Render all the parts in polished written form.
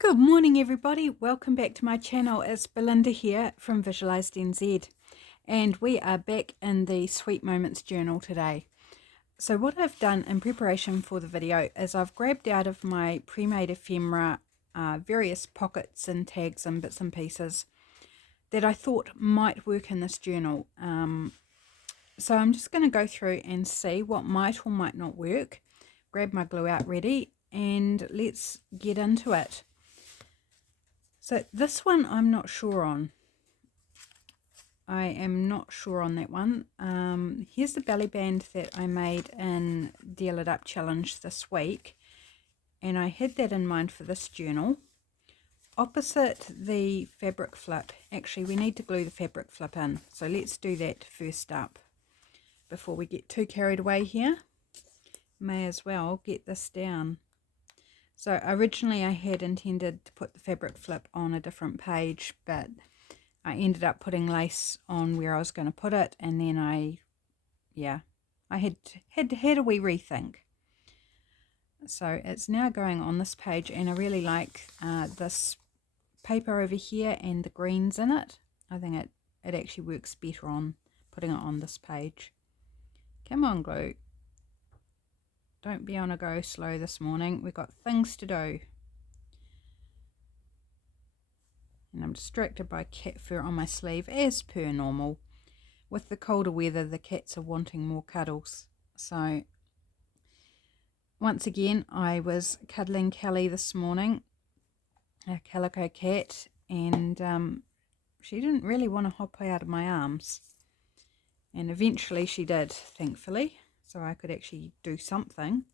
Good morning everybody, welcome back to my channel. It's Belinda here from Visualized NZ, and we are back in the Sweet Moments journal today. So what I've done in preparation for the video is I've grabbed out of my pre-made ephemera various pockets and tags and bits and pieces that I thought might work in this journal. So I'm just going to go through and see what might or might not work. Grab my glue out ready and let's get into it. So this one I'm not sure on. I am not sure on that one. Here's the belly band that I made in Deal It Up Challenge this week. And I had that in mind for this journal. Opposite the fabric flip. Actually, we need to glue the fabric flip in. So let's do that first up before we get too carried away here. May as well get this down. So originally I had intended to put the fabric flip on a different page, but I ended up putting lace on where I was going to put it, and then I had a wee rethink. So it's now going on this page, and I really like this paper over here and the greens in it. I think it actually works better on putting it on this page. Come on, glue. Don't be on a go slow this morning. We've got things to do. And I'm distracted by cat fur on my sleeve, as per normal. With the colder weather, the cats are wanting more cuddles. So, once again, I was cuddling Kelly this morning, a calico cat, and she didn't really want to hop out of my arms. And eventually she did, thankfully, so I could actually do something.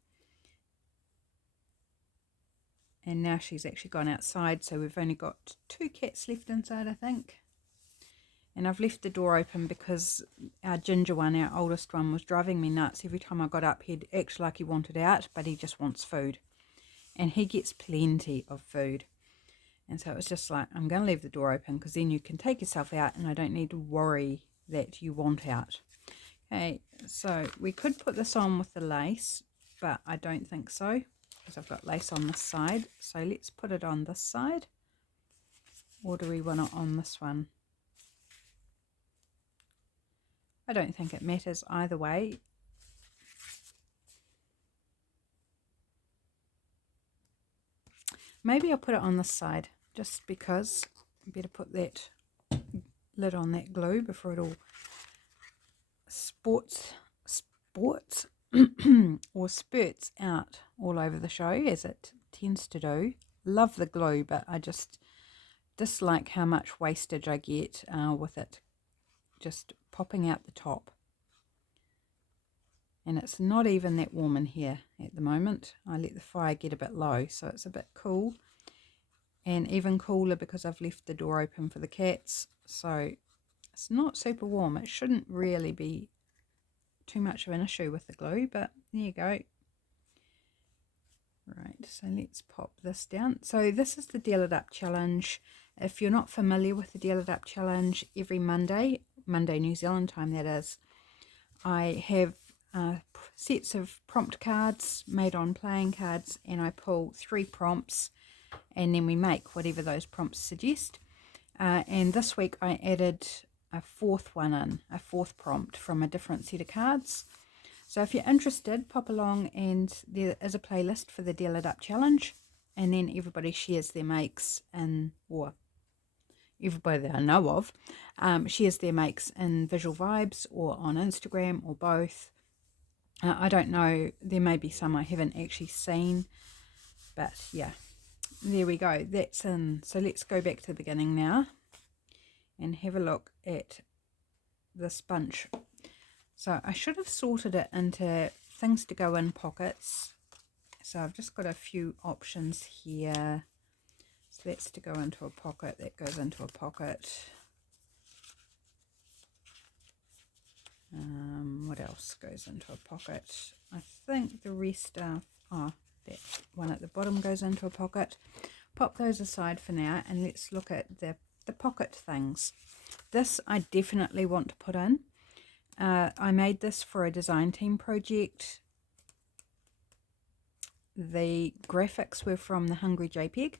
And now she's actually gone outside, so we've only got 2 cats left inside, I think. And I've left the door open because our ginger one, our oldest one, was driving me nuts. Every time I got up, he'd act like he wanted out, but he just wants food. And he gets plenty of food. And so it was just like, I'm going to leave the door open because then you can take yourself out and I don't need to worry that you want out. Okay, so we could put this on with the lace, but I don't think so because I've got lace on this side. So let's put it on this side. Or do we want it on this one? I don't think it matters either way. Maybe I'll put it on this side just because. I better put that lid on that glue before it all sports or spurts out all over the show, as it tends to do. Love the glue, but I just dislike how much wastage I get with it just popping out the top. And it's not even that warm in here at the moment. I let the fire get a bit low, so it's a bit cool. And even cooler because I've left the door open for the cats. So it's not super warm. It shouldn't really be too much of an issue with the glue, but there you go. Right, so let's pop this down. So this is the Deal It Up Challenge. If you're not familiar with the Deal It Up Challenge, every Monday New Zealand time that is, I have sets of prompt cards made on playing cards, and I pull 3 prompts and then we make whatever those prompts suggest. And this week I added a 4th one in, a 4th prompt from a different set of cards. So if you're interested, pop along, and there is a playlist for the Deal It Up Challenge, and then everybody shares their makes in, or everybody that I know of shares their makes in Visual Vibes or on Instagram or both. I don't know, there may be some I haven't actually seen, but yeah, there we go, that's in. So let's go back to the beginning now and have a look at this bunch. So I should have sorted it into things to go in pockets. So I've just got a few options here. So that's to go into a pocket, that goes into a pocket. What else goes into a pocket? I think the rest are, that one at the bottom goes into a pocket. Pop those aside for now, and let's look at the pocket things. This I definitely want to put in. I made this for a design team project. The graphics were from the Hungry JPEG,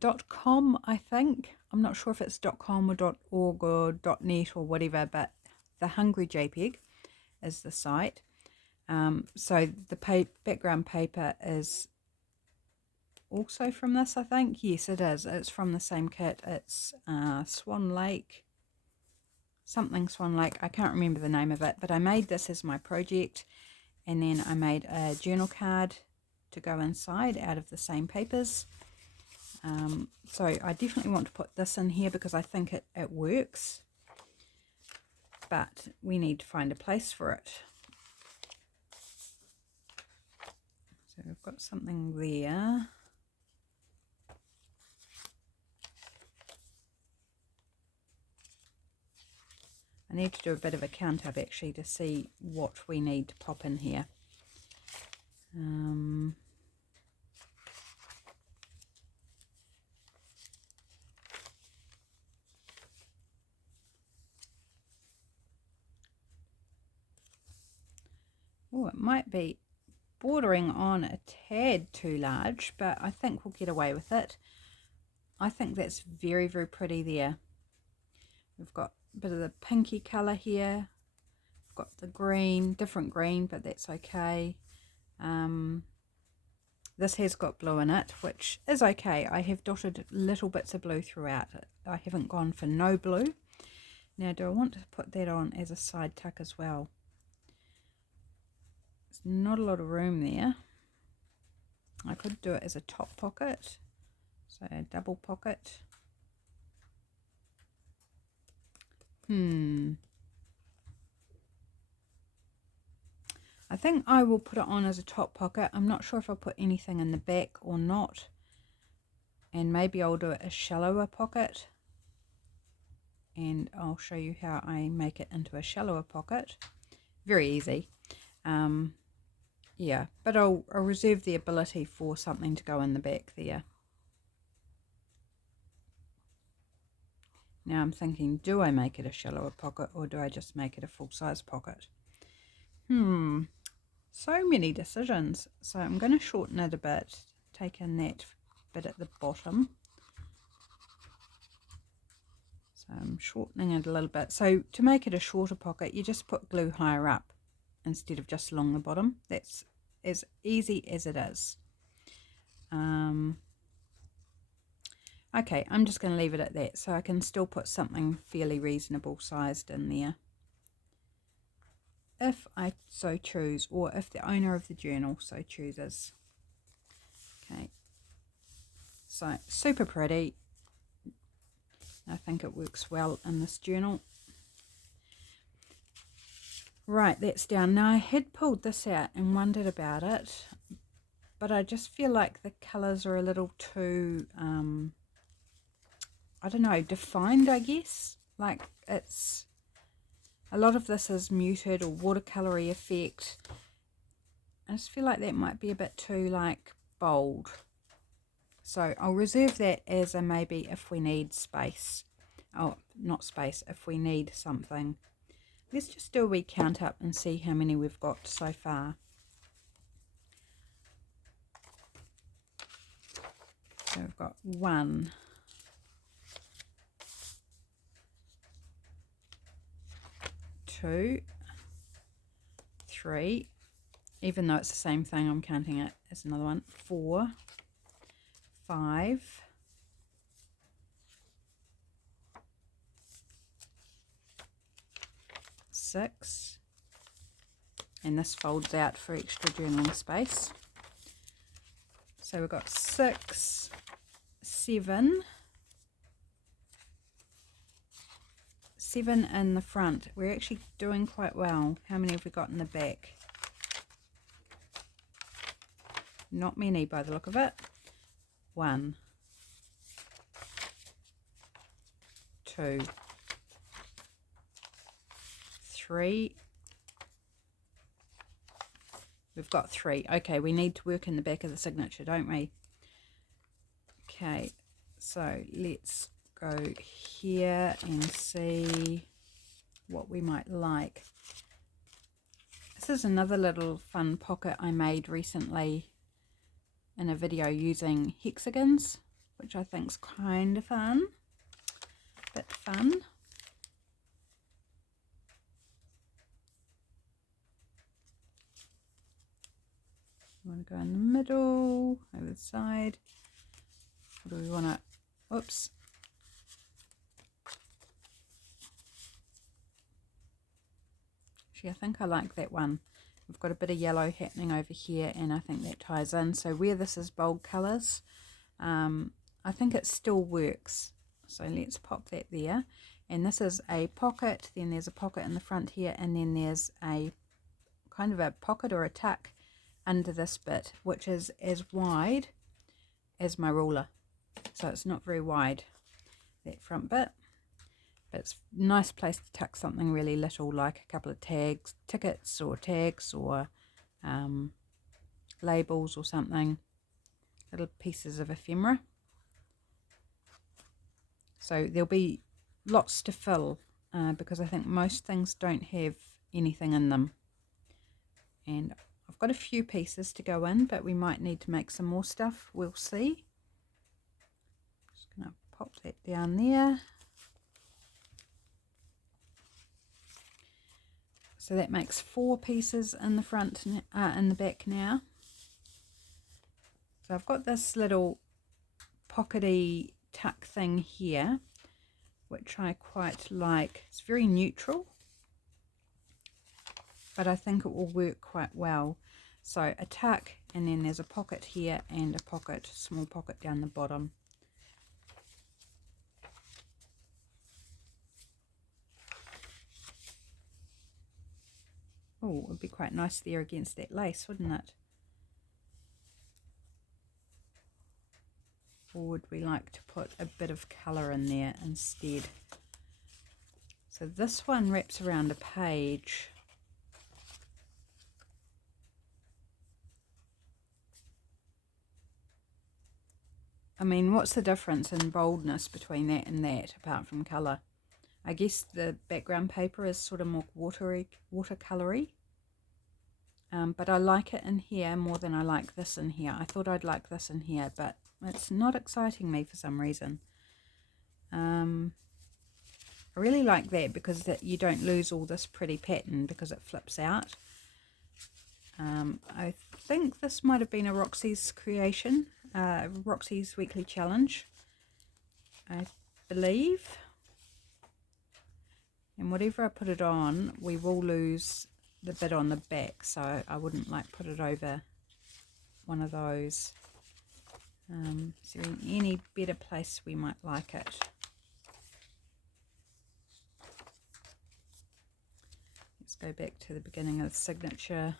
.com, I think. I'm not sure if it's .com or .org or .net or whatever, but the Hungry JPEG is the site. So the background paper is also from this, I think. Yes, it is. It's from the same kit. It's Swan Lake, something Swan Lake. I can't remember the name of it, but I made this as my project, and then I made a journal card to go inside out of the same papers. So I definitely want to put this in here because I think it works, but we need to find a place for it. So we've got something there. I need to do a bit of a count up actually to see what we need to pop in here. Oh, it might be bordering on a tad too large, but I think we'll get away with it. I think that's very, very pretty there. We've got a bit of the pinky colour here. We've got the green, different green, but that's okay. This has got blue in it, which is okay. I have dotted little bits of blue throughout it. I haven't gone for no blue. Now, do I want to put that on as a side tuck as well? There's not a lot of room there. I could do it as a top pocket, so a double pocket. I think I will put it on as a top pocket. I'm not sure if I'll put anything in the back or not. And maybe I'll do it a shallower pocket. And I'll show you how I make it into a shallower pocket. Very easy. Yeah, but I'll reserve the ability for something to go in the back there. Now I'm thinking, do I make it a shallower pocket or do I just make it a full-size pocket? So many decisions. So I'm going to shorten it a bit, take in that bit at the bottom. So I'm shortening it a little bit. So to make it a shorter pocket, you just put glue higher up instead of just along the bottom. That's as easy as it is. Okay, I'm just going to leave it at that so I can still put something fairly reasonable sized in there, if I so choose, or if the owner of the journal so chooses. Okay, so super pretty. I think it works well in this journal. Right, that's down. Now I had pulled this out and wondered about it, but I just feel like the colours are a little too, I don't know, defined, I guess. Like it's, a lot of this is muted or watercolory effect. I just feel like that might be a bit too like bold. So I'll reserve that as a maybe if we need space. Oh, not space, if we need something. Let's just do a wee count up and see how many we've got so far. So we've got 1, 2, 3, even though it's the same thing, I'm counting it as another one, 4, 5, 6, and this folds out for extra journaling space. So we've got 6, 7 in the front. We're actually doing quite well. How many have we got in the back? Not many by the look of it. 1, 2, 3. We've got 3. Okay, we need to work in the back of the signature, don't we? Okay, so let's go here and see what we might like. This is another little fun pocket I made recently in a video using hexagons. which I think's kind of fun. Bit fun. You want to go in the middle, over the side. Or do we want to, oops. Actually, I think I like that one. We've got a bit of yellow happening over here, and I think that ties in. So where this is bold colours, I think it still works. So let's pop that there. And this is a pocket, then there's a pocket in the front here, and then there's a kind of a pocket or a tuck under this bit, which is as wide as my ruler. So it's not very wide, that front bit. But it's a nice place to tuck something really little, like a couple of tickets or tags or labels or something, little pieces of ephemera. So there'll be lots to fill because I think most things don't have anything in them. And I've got a few pieces to go in, but we might need to make some more stuff. We'll see. Just going to pop that down there. So that makes 4 pieces in the front, in the back now. So I've got this little pockety tuck thing here, which I quite like. It's very neutral, but I think it will work quite well. So a tuck, and then there's a pocket here and a pocket, small pocket down the bottom. Oh, it would be quite nice there against that lace, wouldn't it? Or would we like to put a bit of colour in there instead? So this one wraps around a page. I mean, what's the difference in boldness between that and that, apart from colour? I guess the background paper is sort of more watercolory. But I like it in here more than I like this in here. I thought I'd like this in here, but it's not exciting me for some reason. I really like that because you don't lose all this pretty pattern because it flips out. I think this might have been a Roxy's creation, Roxy's weekly challenge, I believe. And whatever I put it on, we will lose the bit on the back, so I wouldn't like put it over one of those. Is there any better place we might like it? Let's go back to the beginning of the signature.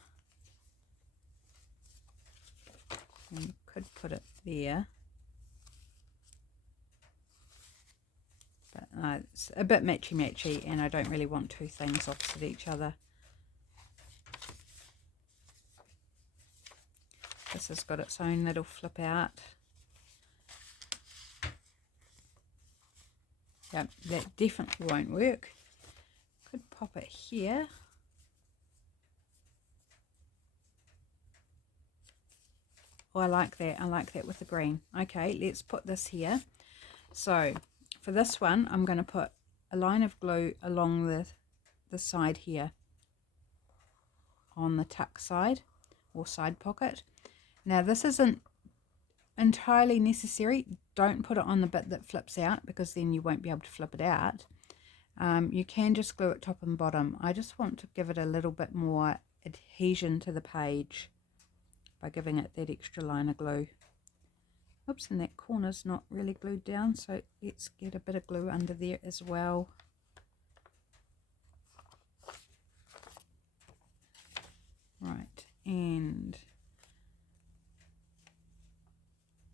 And could put it there, but it's a bit matchy and I don't really want 2 things opposite each other. This has got its own little flip out. Yep, that definitely won't work. Could pop it here. Oh, I like that. I like that with the green. Okay, let's put this here. So for this one, I'm going to put a line of glue along the side here on the tuck side or side pocket. Now this isn't entirely necessary. Don't put it on the bit that flips out because then you won't be able to flip it out. You can just glue it top and bottom. I just want to give it a little bit more adhesion to the page by giving it that extra line of glue. Oops, and that corner's not really glued down, so let's get a bit of glue under there as well. Right, and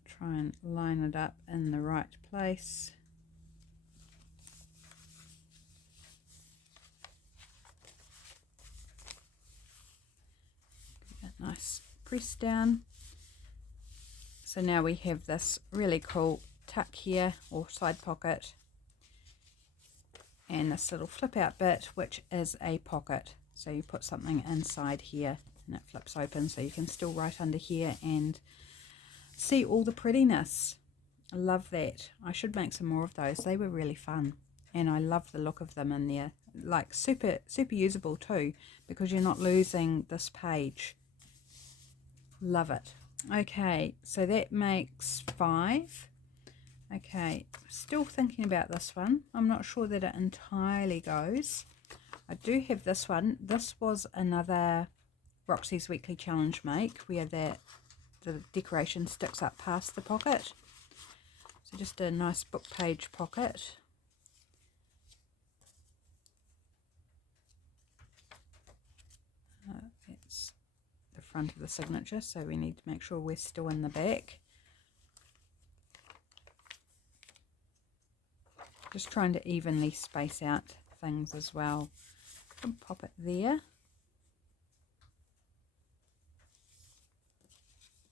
try and line it up in the right place. Give that nice press down. So now we have this really cool tuck here or side pocket and this little flip out bit which is a pocket. So you put something inside here and it flips open so you can still write under here and see all the prettiness. I love that. I should make some more of those. They were really fun. And I love the look of them in there. Like super usable too, because you're not losing this page. Love it. Okay, so that makes 5. Okay, still thinking about this one. I'm not sure that it entirely goes. I do have this one. This was another Roxy's Weekly Challenge make where the decoration sticks up past the pocket. So just a nice book page pocket. That's the front of the signature, so we need to make sure we're still in the back. Just trying to evenly space out things as well. And pop it there.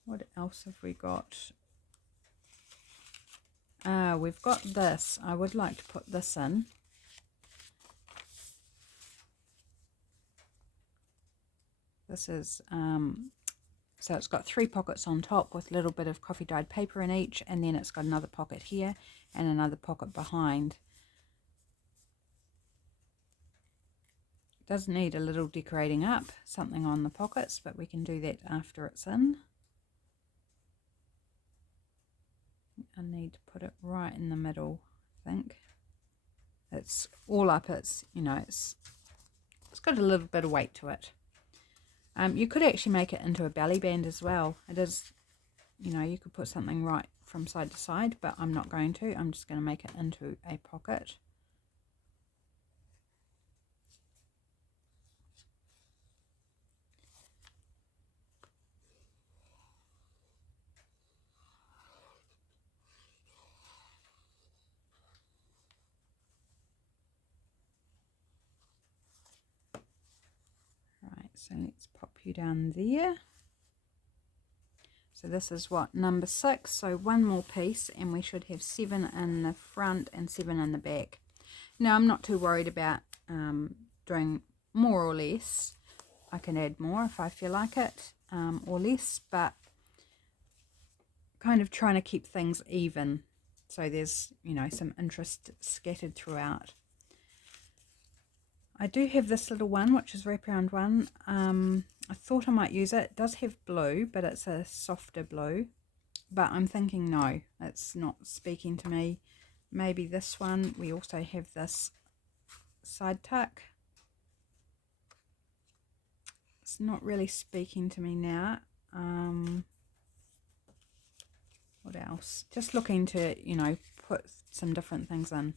What else have we got? We've got this. I would like to put this in. This is, so it's got 3 pockets on top with a little bit of coffee dyed paper in each, and then it's got another pocket here and another pocket behind. Does need a little decorating up, something on the pockets, but we can do that after it's in. I need to put it right in the middle, I think. It's all up, it's, you know, it's got a little bit of weight to it. You could actually make it into a belly band as well. It is, you know, you could put something right from side to side, but I'm not going to. I'm just going to make it into a pocket. Right, so let's pop you down there. So this is what, number 6, so 1 more piece and we should have 7 in the front and 7 in the back. Now I'm not too worried about doing more or less. I can add more if I feel like it, or less, but kind of trying to keep things even so there's, you know, some interest scattered throughout. I do have this little one, which is wraparound one. I thought I might use it. It does have blue, but it's a softer blue. But I'm thinking no, it's not speaking to me. Maybe this one. We also have this side tuck. It's not really speaking to me now. What else? Just looking to, you know, put some different things in.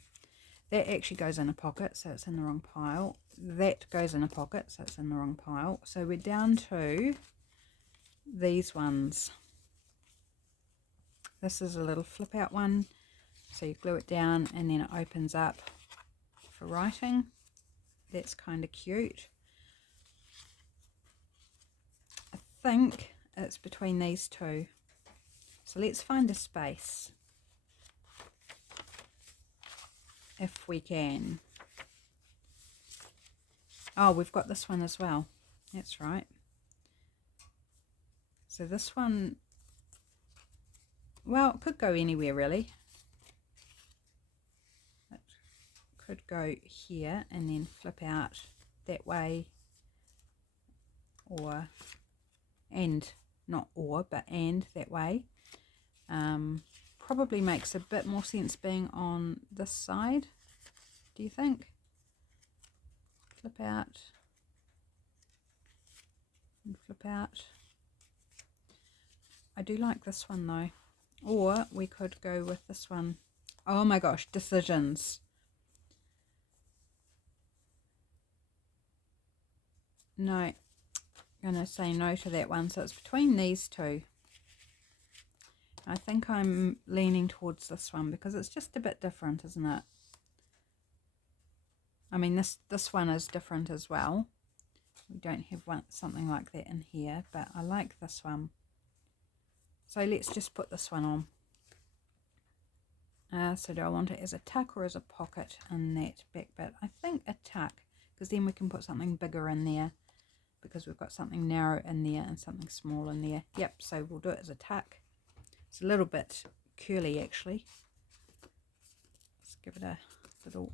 That actually goes in a pocket, so it's in the wrong pile. That goes in a pocket, so it's in the wrong pile. So we're down to these ones. This is a little flip out one. So you glue it down and then it opens up for writing. That's kind of cute. I think it's between these two. So let's find a space. If we can. Oh, we've got this one as well. That's right. So this one, well, it could go anywhere really. It could go here and then flip out that way, or, and, not or, but and that way. Probably makes a bit more sense being on this side, do you think? Flip out and flip out. I do like this one though, or we could go with this one. Oh my gosh, decisions. No, I'm gonna say no to that one. So it's between these two. I think I'm leaning towards this one because it's just a bit different, isn't it? I mean, this one is different as well. We don't have something like that in here, but I like this one. So let's just put this one on. So do I want it as a tuck or as a pocket in that back bit? I think a tuck, because then we can put something bigger in there, because we've got something narrow in there and something small in there. Yep, so we'll do it as a tuck. It's a little bit curly actually. Let's give it a little,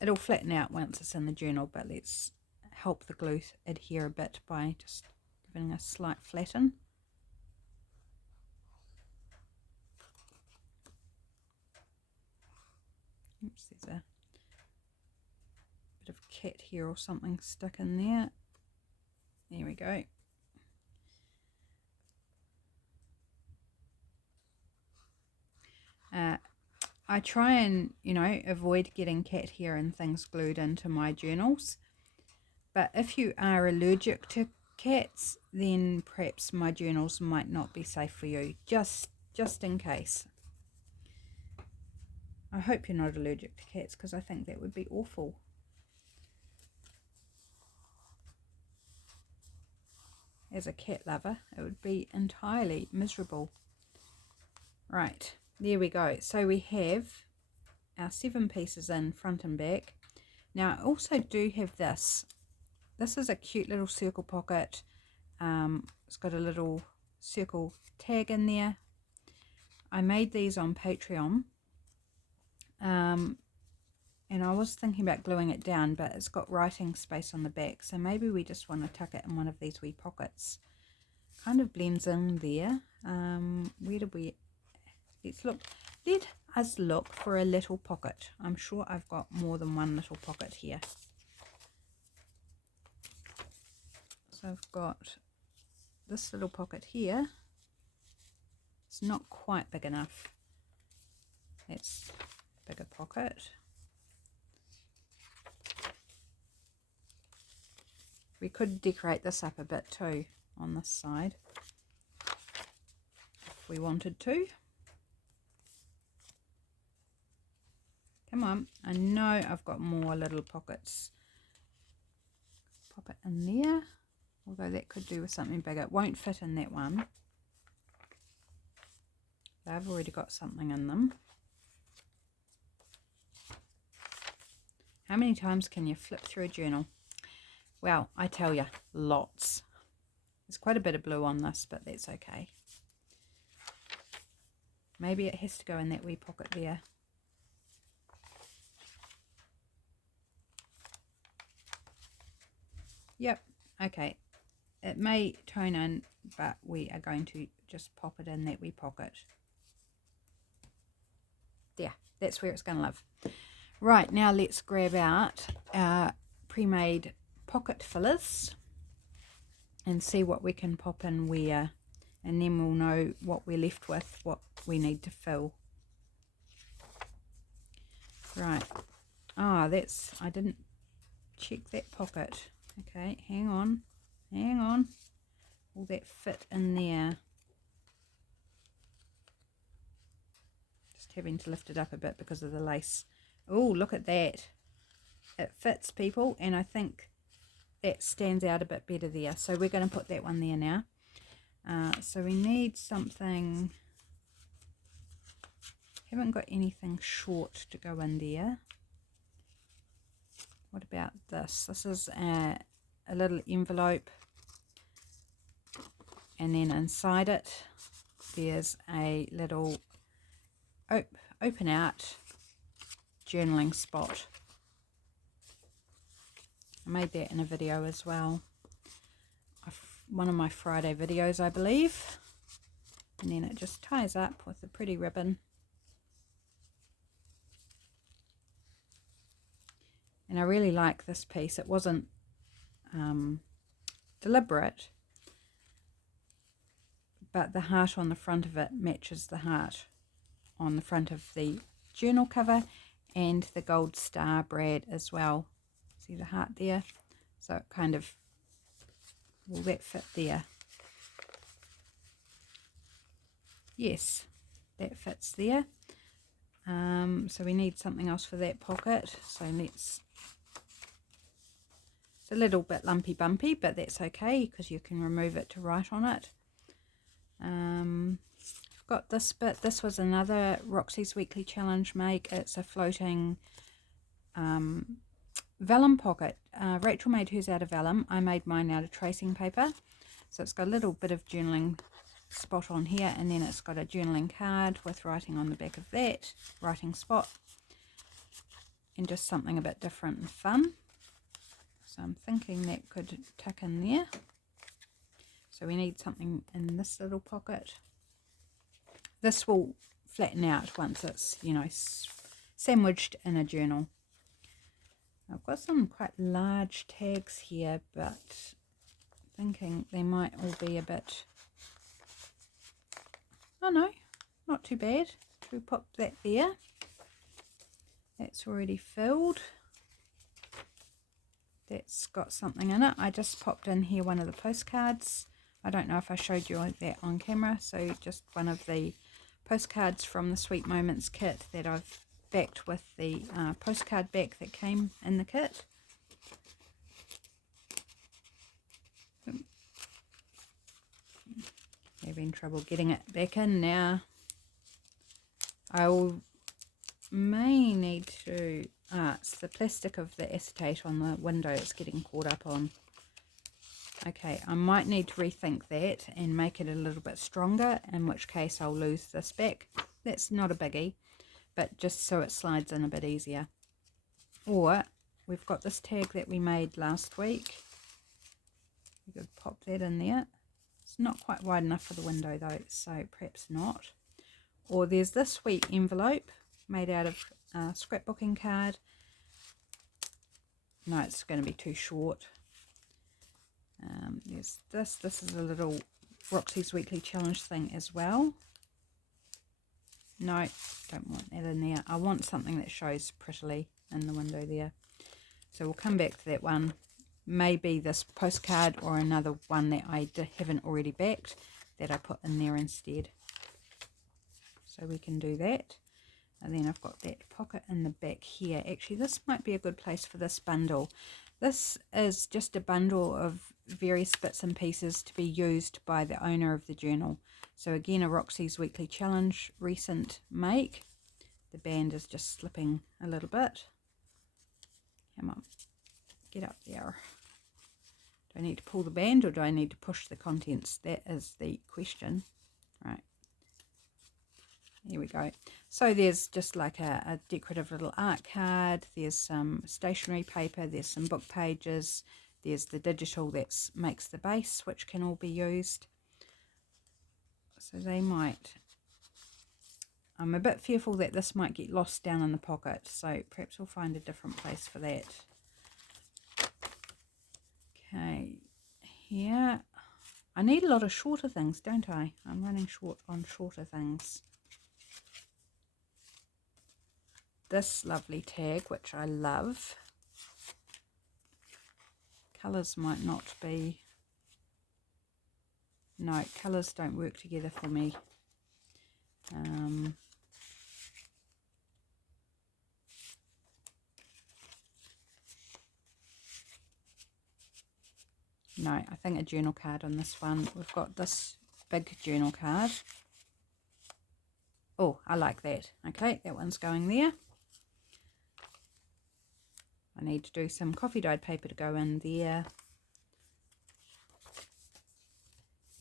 it'll flatten out once it's in the journal, but let's help the glue adhere a bit by just giving a slight flatten. Oops, there's a bit of cat hair or something stuck in there. There we go. I try and, you know, avoid getting cat hair and things glued into my journals. But if you are allergic to cats, then perhaps my journals might not be safe for you, just in case. I hope you're not allergic to cats, because I think that would be awful. As a cat lover, it would be entirely miserable. Right, there we go. So we have our 7 pieces in front and back. Now I also do have this. This is a cute little circle pocket. It's got a little circle tag in there. I made these on Patreon. And I was thinking about gluing it down, but it's got writing space on the back, so maybe we just want to tuck it in one of these wee pockets. Kind of blends in there. Where did we... Let us look for a little pocket. I'm sure I've got more than one little pocket here. So I've got this little pocket here. It's not quite big enough. That's a bigger pocket. We could decorate this up a bit too on this side if we wanted to. Come on, I know I've got more little pockets. Pop it in there, although that could do with something bigger. It won't fit in that one. They've already got something in them. How many times can you flip through a journal? Well, I tell you, lots. There's quite a bit of blue on this, but that's okay. Maybe it has to go in that wee pocket there. Yep, okay. It may tone in, but we are going to just pop it in that wee pocket. There, that's where it's going to live. Right, now let's grab out our pre-made pocket fillers and see what we can pop in where, and then we'll know what we're left with, what we need to fill. Right. Ah, that's, I didn't check that pocket. Okay, hang on. Will that fit in there? Just having to lift it up a bit because of the lace. Oh, look at that. It fits, people, and I think that stands out a bit better there. So we're going to put that one there now. So we need something. Haven't got anything short to go in there. What about this? This is a little envelope, and then inside it there's a little open out journaling spot. I made that in a video as well, one of my Friday videos I believe, and then it just ties up with a pretty ribbon. And I really like this piece. It wasn't deliberate, but the heart on the front of it matches the heart on the front of the journal cover and the gold star brad as well. See the heart there? So it kind of, will that fit there? Yes, that fits there. So we need something else for that pocket. So let's, it's a little bit lumpy bumpy, but that's okay because you can remove it to write on it. I've got this bit. This was another Roxy's Weekly Challenge make. It's a floating vellum pocket. Rachel made hers out of vellum. I made mine out of tracing paper. So it's got a little bit of journaling spot on here, and then it's got a journaling card with writing on the back of that, writing spot, and just something a bit different and fun. So I'm thinking that could tuck in there. So we need something in this little pocket. This will flatten out once it's, you know, sandwiched in a journal. I've got some quite large tags here, but thinking they might all be a bit, oh no, not too bad. We pop that there. That's already filled. That's got something in it. I just popped in here one of the postcards. I don't know if I showed you that on camera, so just one of the postcards from the Sweet Moments kit that I've backed with the postcard back that came in the kit. Having trouble getting it back in now. May need to, it's the plastic of the acetate on the window it's getting caught up on. Okay, I might need to rethink that and make it a little bit stronger, in which case I'll lose this back. That's not a biggie, but just so it slides in a bit easier. Or we've got this tag that we made last week. We could pop that in there. It's not quite wide enough for the window though, so perhaps not. Or there's this sweet envelope made out of scrapbooking card. No, it's going to be too short. There's this. This is a little Roxy's Weekly Challenge thing as well. No, don't want that in there. I want something that shows prettily in the window there. So we'll come back to that one. Maybe this postcard or another one that I haven't already backed that I put in there instead. So we can do that. And then I've got that pocket in the back here. Actually, this might be a good place for this bundle. This is just a bundle of various bits and pieces to be used by the owner of the journal. So again, a Roxy's Weekly Challenge recent make. The band is just slipping a little bit. Come on, get up there. Do I need to pull the band or do I need to push the contents? That is the question. Right. Here we go. So there's just like a decorative little art card. There's some stationery paper. There's some book pages. There's the digital that makes the base, which can all be used. So they might... I'm a bit fearful that this might get lost down in the pocket. So perhaps we'll find a different place for that. Okay. Here. I need a lot of shorter things, don't I? I'm running short on shorter things. This lovely tag, which I love. Colours might not be... No, colours don't work together for me. No, I think a journal card on this one. We've got this big journal card. Oh, I like that. Okay, that one's going there. I need to do some coffee dyed paper to go in there.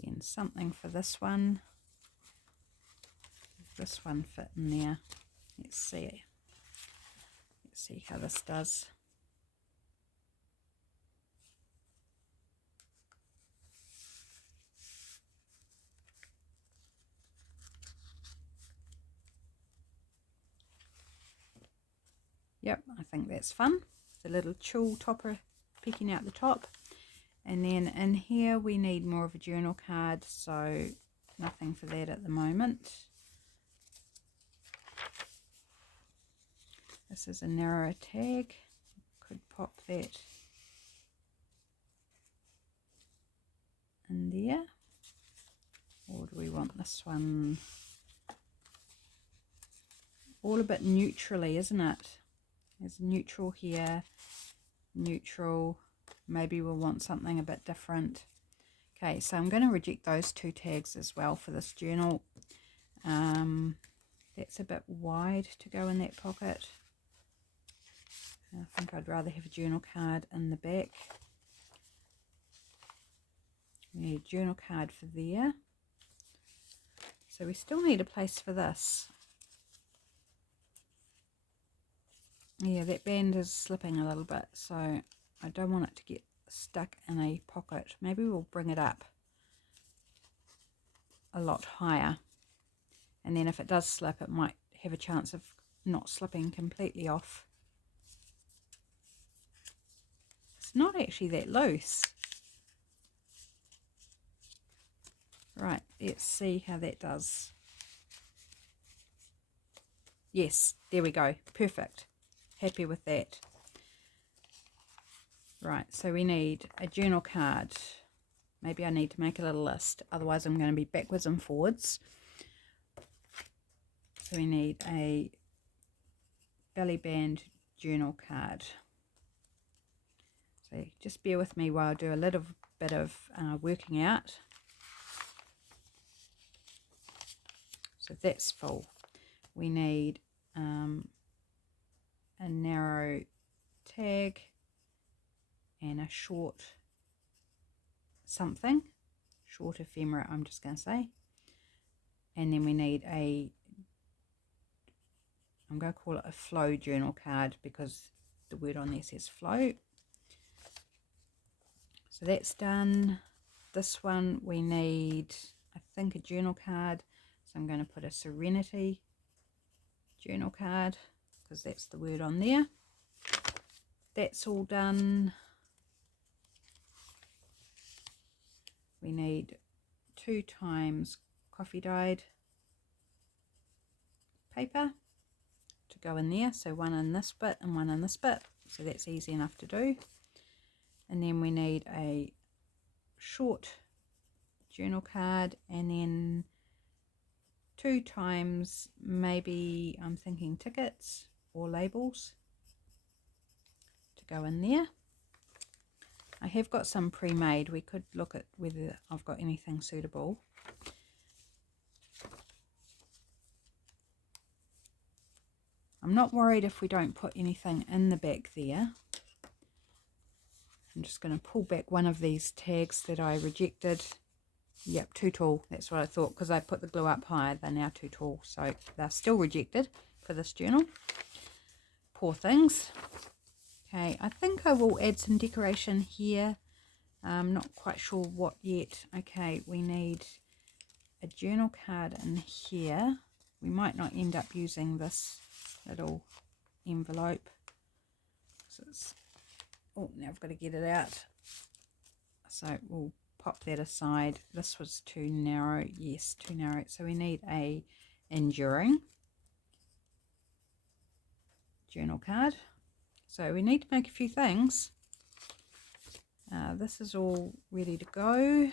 Then something for this one. Does this one fit in there? Let's see. Let's see how this does. Yep, I think that's fun. The little tulle topper peeking out the top. And then in here we need more of a journal card, so nothing for that at the moment. This is a narrower tag. Could pop that in there. Or do we want this one? All a bit neutrally, isn't it? There's neutral here, neutral. Maybe we'll want something a bit different. Okay, so I'm going to reject those two tags as well for this journal. That's a bit wide to go in that pocket. I think I'd rather have a journal card in the back. We need a journal card for there. So we still need a place for this. Yeah, that band is slipping a little bit, so I don't want it to get stuck in a pocket. Maybe we'll bring it up a lot higher, and then if it does slip, it might have a chance of not slipping completely off. It's not actually that loose. Right, let's see how that does. Yes, there we go. Perfect. Happy with that. Right, so we need a journal card. Maybe I need to make a little list, otherwise I'm going to be backwards and forwards. So we need a belly band journal card. So just bear with me while I do a little bit of working out. So that's full. We need a narrow tag and a short something, short ephemera I'm just going to say, and then we need a, I'm going to call it a flow journal card because the word on there says flow. So that's done. This one we need, I think, a journal card, so I'm going to put a Serenity journal card because that's the word on there. That's all done. We need 2 times coffee dyed paper to go in there, so one in this bit and one in this bit, so that's easy enough to do. And then we need a short journal card, and then 2 times, maybe I'm thinking tickets or labels to go in there. I have got some pre-made. We could look at whether I've got anything suitable. I'm not worried if we don't put anything in the back there. I'm just going to pull back one of these tags that I rejected. Yep, too tall. That's what I thought, because I put the glue up high. They're now too tall, so they're still rejected for this journal. Poor things. Okay, I think I will add some decoration here. I'm not quite sure what yet. Okay, we need a journal card in here. We might not end up using this little envelope. So it's, oh, now I've got to get it out. So we'll pop that aside. This was too narrow. Yes, too narrow. So we need a enduring journal card. So we need to make a few things. This is all ready to go.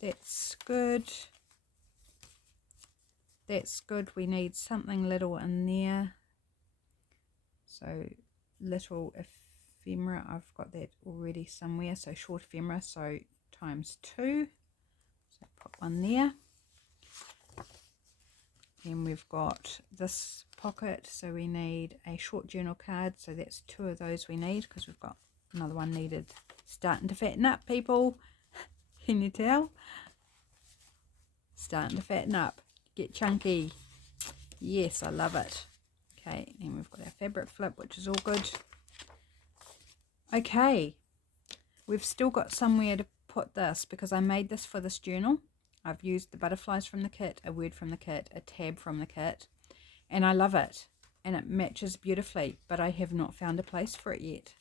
That's good. That's good. We need something little in there. So little ephemera, I've got that already somewhere. So short ephemera, so times 2. So put one there. Then we've got this pocket, so we need a short journal card, so that's 2 of those we need, because we've got another one needed. Starting to fatten up, people. Can you tell? Starting to fatten up. Get chunky. Yes, I love it. Okay, then we've got our fabric flip, which is all good. Okay, we've still got somewhere to put this, because I made this for this journal. I've used the butterflies from the kit, a word from the kit, a tab from the kit, and I love it. And it matches beautifully, but I have not found a place for it yet.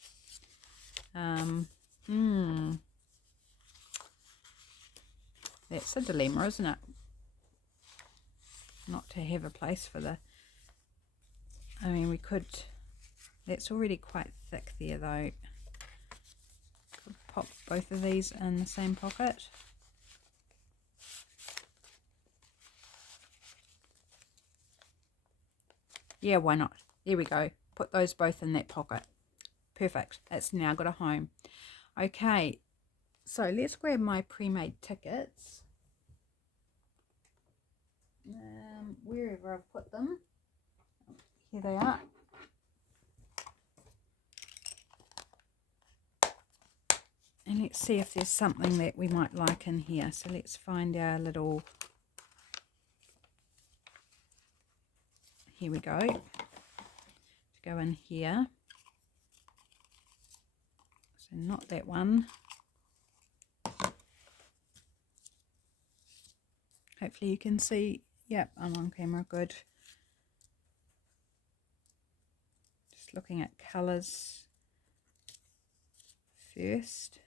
That's a dilemma, isn't it? Not to have a place for the... I mean, we could... That's already quite thick there, though. Could pop both of these in the same pocket. Yeah, why not? There we go. Put those both in that pocket. Perfect. It's now got a home. Okay, so let's grab my pre-made tickets. Wherever I've put them. Here they are. And let's see if there's something that we might like in here. So let's find our little, here we go, to go in here. So not that one. Hopefully you can see. Yep, I'm on camera, good. Just looking at colours first.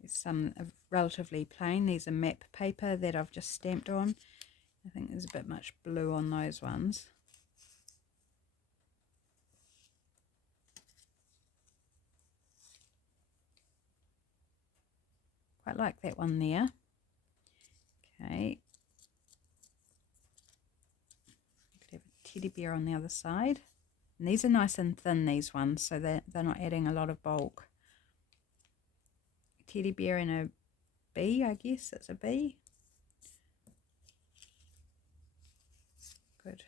There's some relatively plain. These are map paper that I've just stamped on. I think there's a bit much blue on those ones. Quite like that one there. Okay. Could have a teddy bear on the other side. And these are nice and thin, these ones, so they're not adding a lot of bulk. Teddy bear and a bee, I guess it's a bee. Good.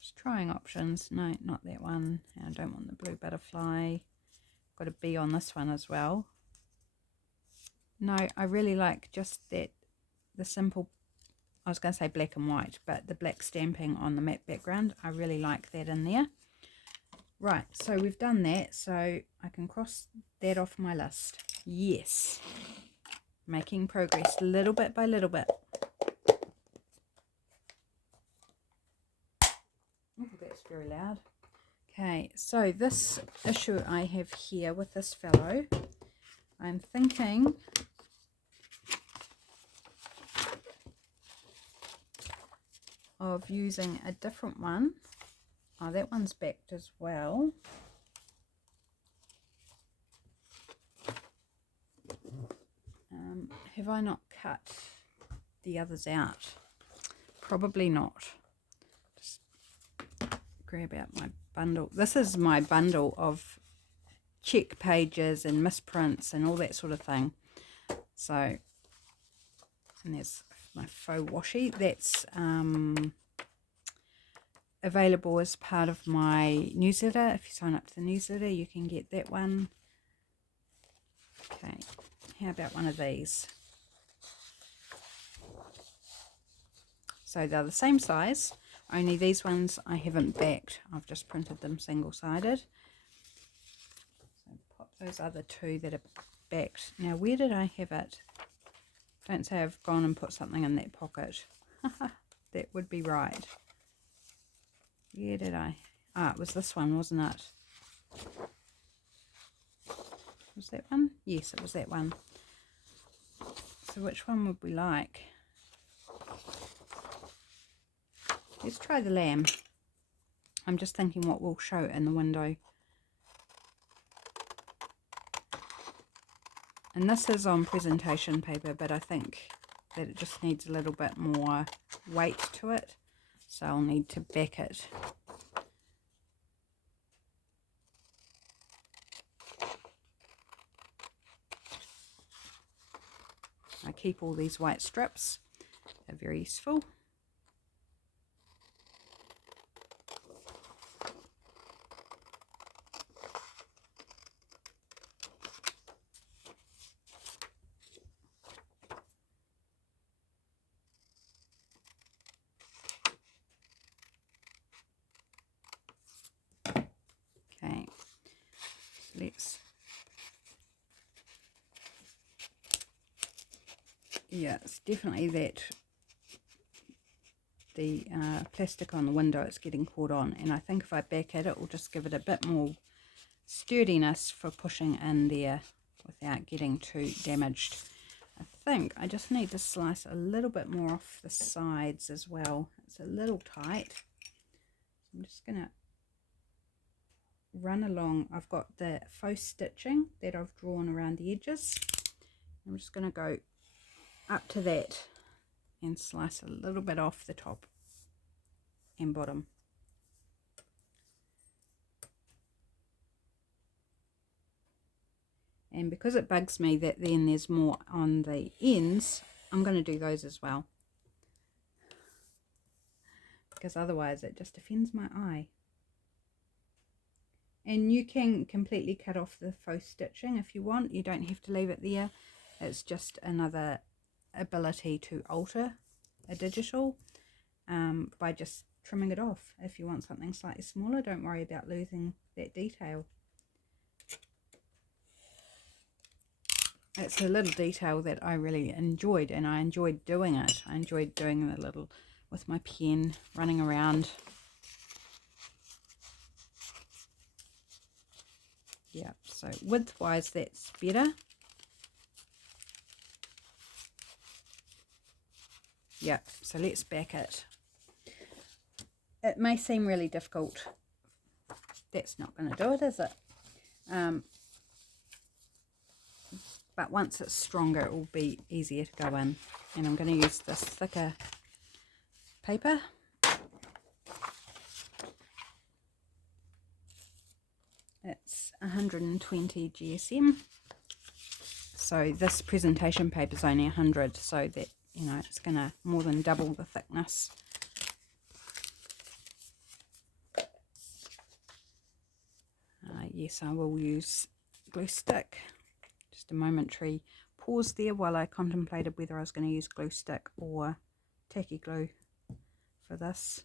Just trying options. No, not that one. I don't want the blue butterfly. Got a bee on this one as well. No, I really like just that, the simple, I was going to say black and white, but the black stamping on the matte background. I really like that in there. Right, so we've done that, so I can cross that off my list. Yes. Making progress little bit by little bit. Oh, that's very loud. Okay, so this issue I have here with this fellow, I'm thinking of using a different one. Oh, that one's backed as well. Have I not cut the others out? Probably not. Just grab out my bundle. This is my bundle of check pages and misprints and all that sort of thing. So, and there's my faux washi. That's available as part of my newsletter. If you sign up to the newsletter, you can get that one. Okay, how about one of these? So they're the same size, only these ones I haven't backed. I've just printed them single-sided. So pop those other two that are backed. Now, where did I have it? Don't say I've gone and put something in that pocket. That would be right. Where did I? Ah, it was this one, wasn't it? Was that one? Yes, it was that one. So which one would we like? Let's try the lamb. I'm just thinking what we'll show in the window. And this is on presentation paper, but I think that it just needs a little bit more weight to it. So I'll need to back it. I keep all these white strips. They're very useful. Okay, let's, yeah, it's definitely that the plastic on the window is getting caught on, and I think if I back it, it will just give it a bit more sturdiness for pushing in there without getting too damaged. I think I just need to slice a little bit more off the sides as well. It's a little tight. I'm just going to run along. I've got the faux stitching that I've drawn around the edges. I'm just going to go up to that and slice a little bit off the top and bottom. And because it bugs me that then there's more on the ends, I'm going to do those as well. because otherwise it just offends my eye. And you can completely cut off the faux stitching if you want. You don't have to leave it there. It's just another ability to alter a digital by just trimming it off. If you want something slightly smaller, don't worry about losing that detail. It's a little detail that I really enjoyed, and I enjoyed doing it. I enjoyed doing the little, with my pen, running around. Yeah, so width-wise, that's better. Yeah, so let's back it. It may seem really difficult. That's not going to do it, is it? But once it's stronger, it will be easier to go in. And I'm going to use this thicker paper. It's 120 GSM. So this presentation paper is only 100, so that, you know, it's going to more than double the thickness. Yes, I will use glue stick. Just a momentary pause there while I contemplated whether I was going to use glue stick or tacky glue for this.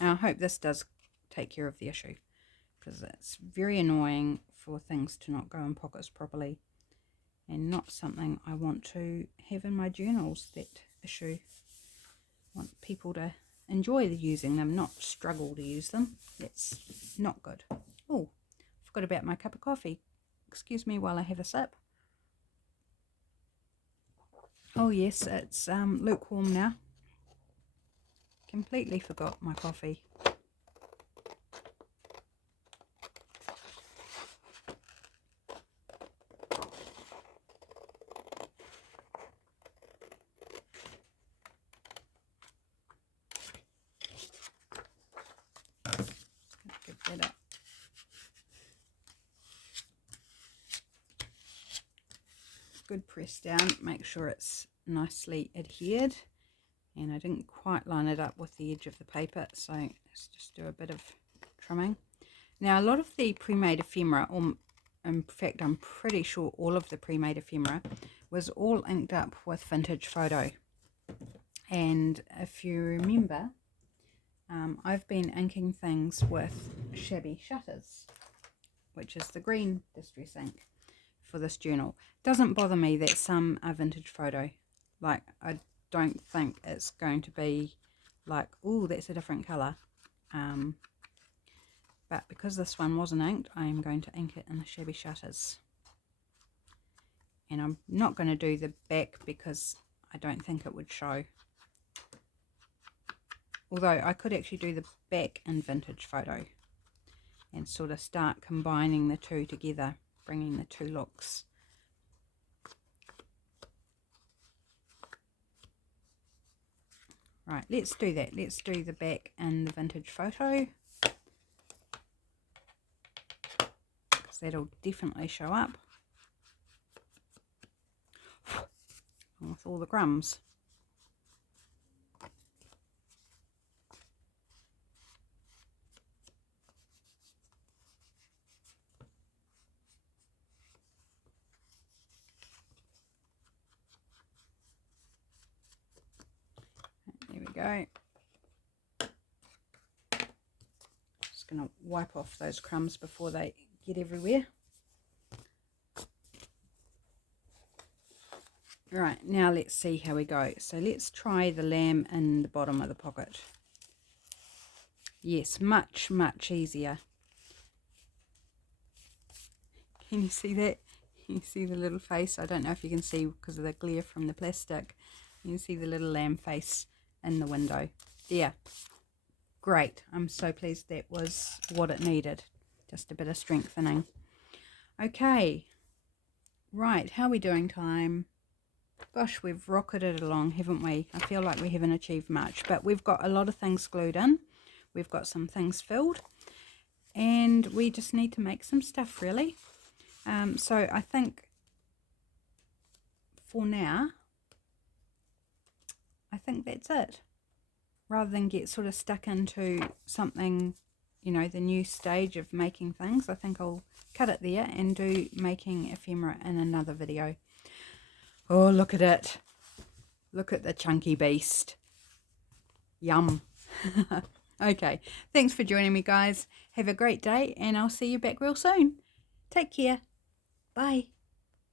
And I hope this does take care of the issue, because it's very annoying for things to not go in pockets properly, and not something I want to have in my journals, that issue. I want people to enjoy using them, not struggle to use them. That's not good. Oh, forgot about my cup of coffee. Excuse me while I have a sip. Oh yes, it's lukewarm now. Completely forgot my coffee. Give that up. Good press down, make sure it's nicely adhered. And I didn't quite line it up with the edge of the paper, so let's just do a bit of trimming. Now, a lot of the pre-made ephemera, or in fact I'm pretty sure all of the pre-made ephemera, was all inked up with vintage photo. And if you remember, I've been inking things with shabby shutters, which is the green distress ink for this journal. Doesn't bother me that some are vintage photo. Like, I don't think it's going to be like, oh, that's a different colour. But because this one wasn't inked, I am going to ink it in the shabby shutters. And I'm not going to do the back because I don't think it would show. Although I could actually do the back in vintage photo and sort of start combining the two together, bringing the two looks. Right, let's do that. Let's do the back in the vintage photo, because that'll definitely show up with all the crumbs. There we go. Just going to wipe off those crumbs before they get everywhere. Right, now let's see how we go. So let's try the lamb in the bottom of the pocket. Yes, much, much easier. Can you see that? You see the little face? I don't know if you can see because of the glare from the plastic. You can see the little lamb face in the window. There. Great. I'm so pleased that was what it needed. Just a bit of strengthening. Okay. Right, how are we doing time? Gosh, we've rocketed along, haven't we? I feel like we haven't achieved much, but we've got a lot of things glued in. We've got some things filled. and we just need to make some stuff really. So I think for now, I think that's it. Rather than get sort of stuck into something, you know, the new stage of making things, I think I'll cut it there and do making ephemera in another video. Oh, look at it. Look at the chunky beast. Yum. Okay, thanks for joining me, guys. Have a great day, and I'll see you back real soon. Take care. Bye.